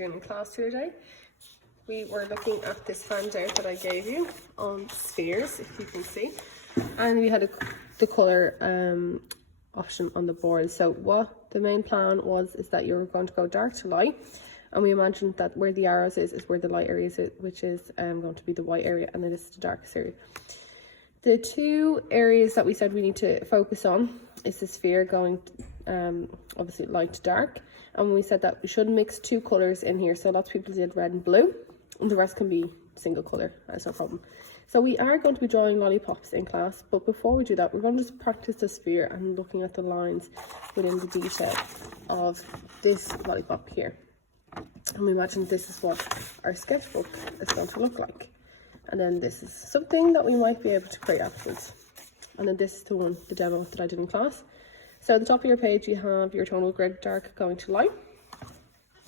In class today, we were looking at this handout that I gave you on spheres, if you can see, and we had the colour option on the board. So what the main plan was is that you were going to go dark to light, and we imagined that where the arrows is where the light area is, which is going to be the white area, and then this is the darkest area. The two areas that we said we need to focus on is the sphere going obviously light to dark, and we said that we should mix two colours in here. So lots of people did red and blue, and the rest can be single colour, that's no problem. So we are going to be drawing lollipops in class, but before we do that, we're going to just practice the sphere and looking at the lines within the detail of this lollipop here. And we imagine this is what our sketchbook is going to look like. And then this is something that we might be able to create afterwards. And then this is the demo that I did in class. So at the top of your page, you have your tonal grid, dark going to light.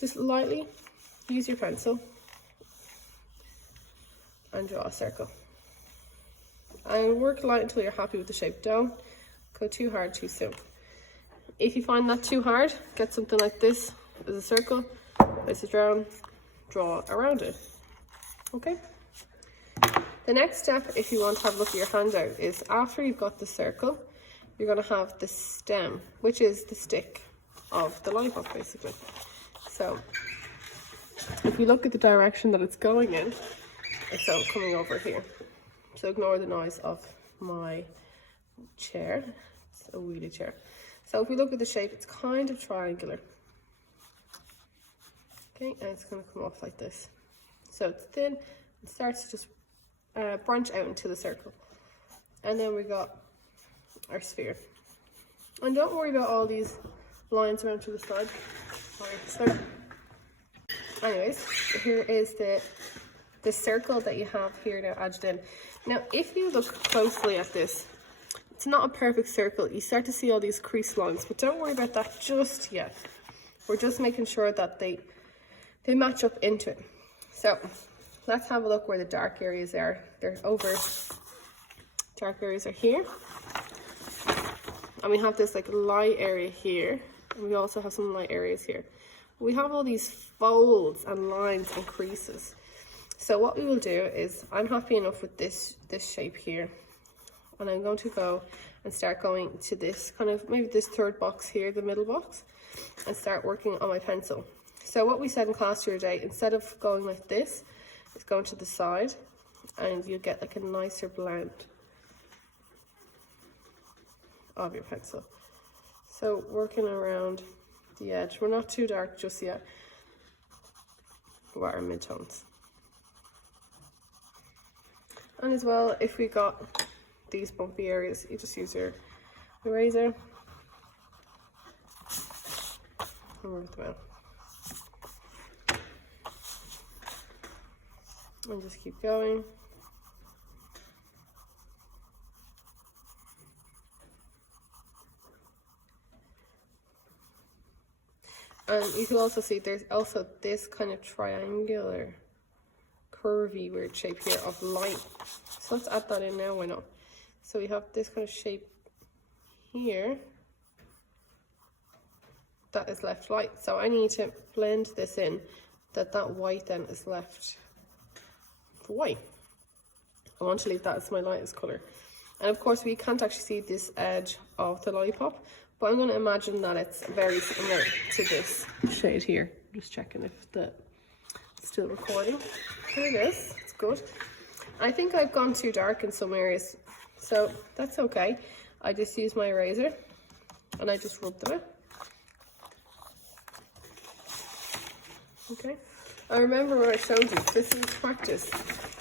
Just lightly use your pencil and draw a circle. And work light until you're happy with the shape. Don't go too hard too soon. If you find that too hard, get something like this as a circle, place it down, draw around it. Okay? The next step, if you want to have a look at your handout, is after you've got the circle, you're going to have the stem, which is the stick of the lollipop, basically. So, if you look at the direction that it's going in, it's coming over here. So ignore the noise of my chair. It's a wheelie chair. So if we look at the shape, it's kind of triangular. Okay, and it's going to come off like this. So it's thin, it starts to just branch out into the circle. And then we got our sphere. And don't worry about all these lines around to the side. So anyways, here is the circle that you have here now added in. Now if you look closely at this, it's not a perfect circle. You start to see all these crease lines, but don't worry about that just yet. We're just making sure that they match up into it. So let's have a look where the dark areas are. They're over, dark areas are here. And we have this like light area here. And we also have some light areas here. We have all these folds and lines and creases. So what we will do is, I'm happy enough with this shape here. And I'm going to go and start going to this kind of, maybe this third box here, the middle box, and start working on my pencil. So what we said in class the other day, instead of going like this, is going to the side, and you get like a nicer blend of your pencil. So working around the edge, we're not too dark just yet. We're our mid-tones. And as well, if we got these bumpy areas, you just use your eraser and work them out. And just keep going. And you can also see there's also this kind of triangular, curvy, weird shape here of light. So let's add that in now, why not? So we have this kind of shape here that is left light. So I need to blend this in, that white then is left white. I want to leave that as my lightest colour. And of course we can't actually see this edge of the lollipop, but I'm going to imagine that it's very similar to this shade here. Just checking if it's still recording. There it is, it's good. I think I've gone too dark in some areas, so that's okay. I just use my eraser and I just rub them out. Okay. I remember what I showed you. This is practice.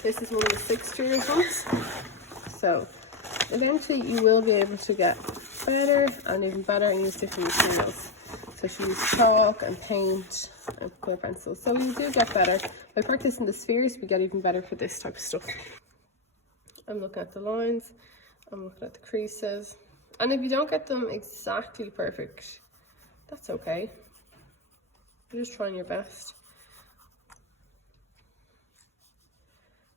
This is one of the 6 triggers ones. So eventually you will be able to get better and even better and use different materials. So she used chalk and paint and colour pencils. So you do get better. By practicing the spheres, we get even better for this type of stuff. I'm looking at the lines. I'm looking at the creases. And if you don't get them exactly perfect, that's okay. You're just trying your best.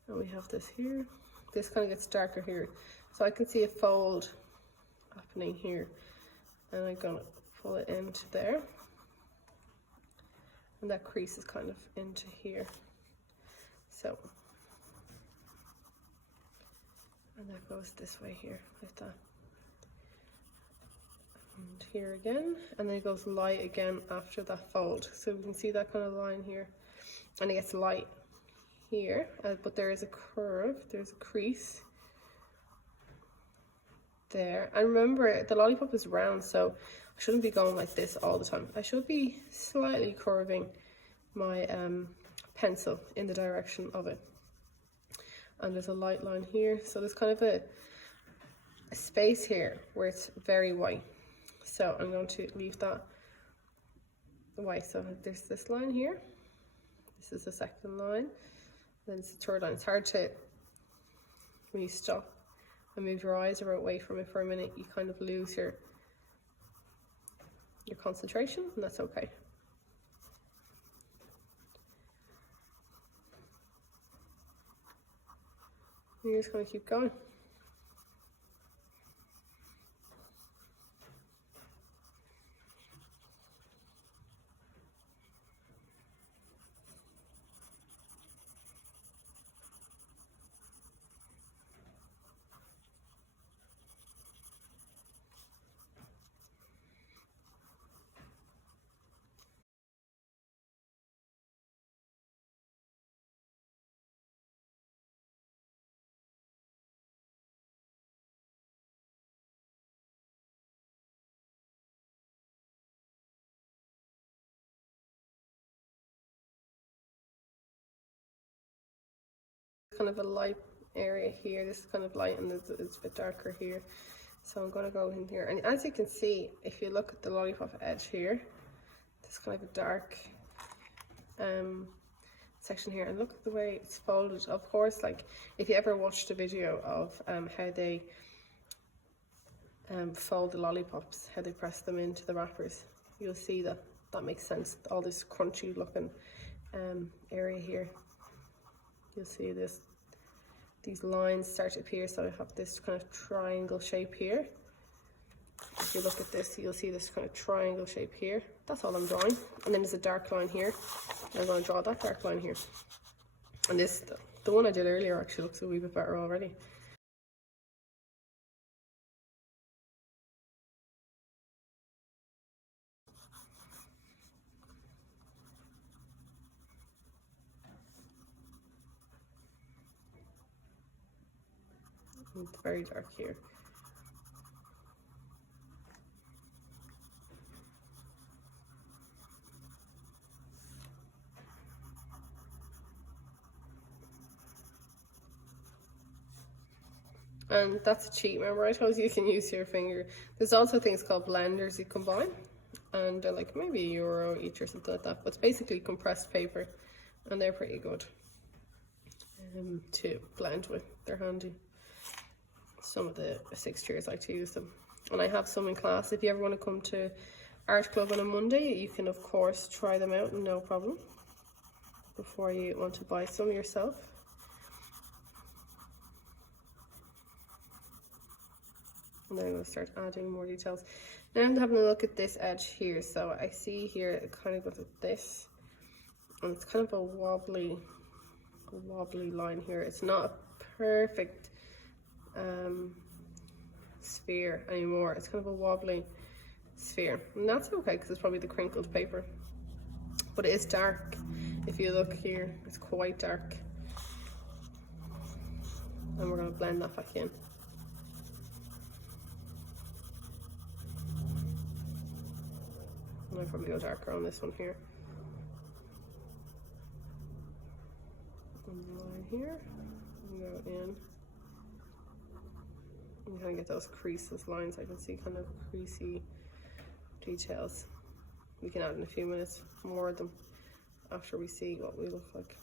And we have this here. This kind of gets darker here. So I can see a fold happening here. And I'm going to pull it into there. and that crease is kind of into here. So, and that goes this way here, like that. And here again, and then it goes light again after that fold. So we can see that kind of line here, and it gets light here, but there is a curve, there's a crease there. And remember, the lollipop is round, so I shouldn't be going like this all the time. I should be slightly curving my pencil in the direction of it. And there's a light line here, so there's kind of a space here where it's very white. So I'm going to leave that white. So there's this line here. This is the second line. Then it's the third line. It's hard to, when you stop and move your eyes away from it for a minute, you kind of lose your concentration, and that's okay. And you're just going to keep going. Kind of a light area here. This is kind of light, and it's a bit darker here. So I'm going to go in here, and as you can see, if you look at the lollipop edge here, this kind of a dark section here, and look at the way it's folded. Of course, like if you ever watched a video of how they fold the lollipops, how they press them into the wrappers, you'll see that that makes sense. All this crunchy looking area here, you'll see these lines start to appear. So I have this kind of triangle shape here. If you look at this, you'll see this kind of triangle shape here. That's all I'm drawing. And then there's a dark line here. I'm going to draw that dark line here. And this, the one I did earlier actually looks a wee bit better already. It's very dark here. And that's a cheat, remember I told you can use your finger. There's also things called blenders you can buy, and they're like maybe €1 each or something like that, but it's basically compressed paper, and they're pretty good to blend with. They're handy. Some of the 6th years like to use them, and I have some in class. If you ever want to come to art club on a Monday, you can of course try them out, no problem, before you want to buy some yourself. And then I'm going to start adding more details. Now I'm having a look at this edge here. So I see here it kind of goes like this, and it's kind of a wobbly line here. It's not a perfect sphere anymore. It's kind of a wobbly sphere, and that's okay because it's probably the crinkled paper, but it is dark. If you look here, it's quite dark, and we're going to blend that back in. And I'll probably go darker on this one here. And the line here, and go in. You kind of get those creaseless lines. I can see kind of creasy details. We can add in a few minutes more of them after we see what we look like.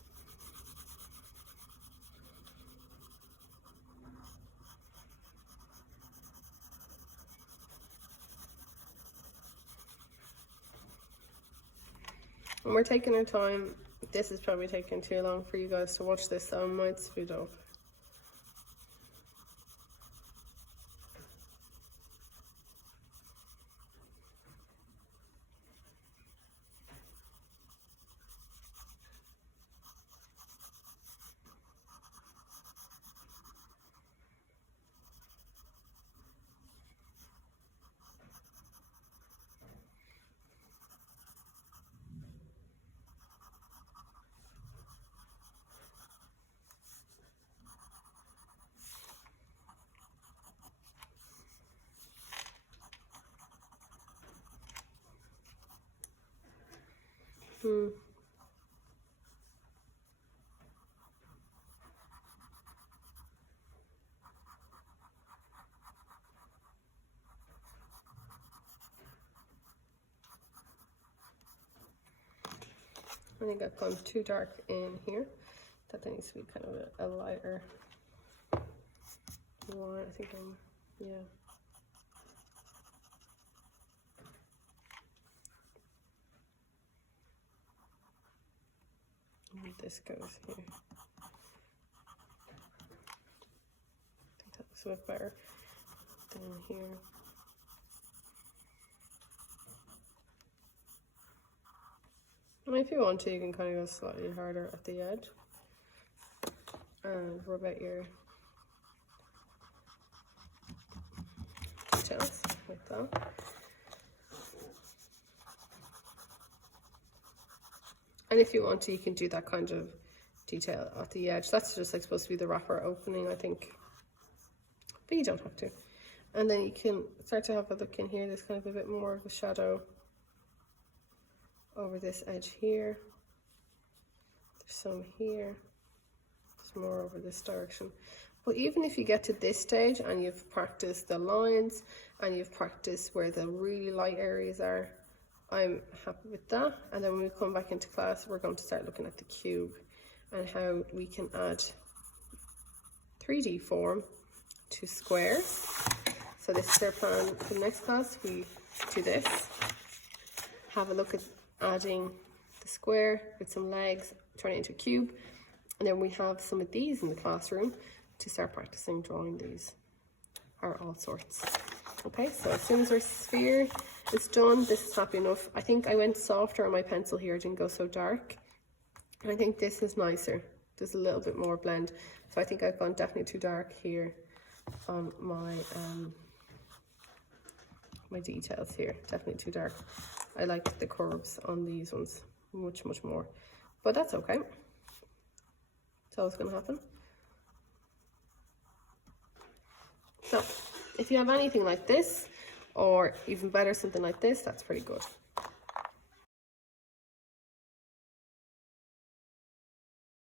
And we're taking our time. This is probably taking too long for you guys to watch this, so I might speed up. I think I've gone too dark in here. That needs to be kind of a lighter one. I think yeah. And this goes here. I think that looks a bit better than here. I mean, if you want to, you can kind of go slightly harder at the edge. And what about your details like that? And if you want to, you can do that kind of detail at the edge. That's just like supposed to be the wrapper opening, I think. But you don't have to. And then you can start to have a look in here. There's kind of a bit more of a shadow over this edge here. There's some here. There's more over this direction. But even if you get to this stage and you've practiced the lines and you've practiced where the really light areas are, I'm happy with that. And then when we come back into class, we're going to start looking at the cube and how we can add 3D form to squares. So this is our plan for the next class. We do this, have a look at adding the square with some legs, turn it into a cube, and then we have some of these in the classroom to start practicing drawing these, or all sorts. Okay, so as soon as our sphere is done, this is happy enough. I think I went softer on my pencil here, I didn't go so dark. And I think this is nicer. There's a little bit more blend. So I think I've gone definitely too dark here on my my details here. Definitely too dark. I like the curves on these ones much more. But that's okay. It's always going to happen. So if you have anything like this, or even better, something like this, that's pretty good.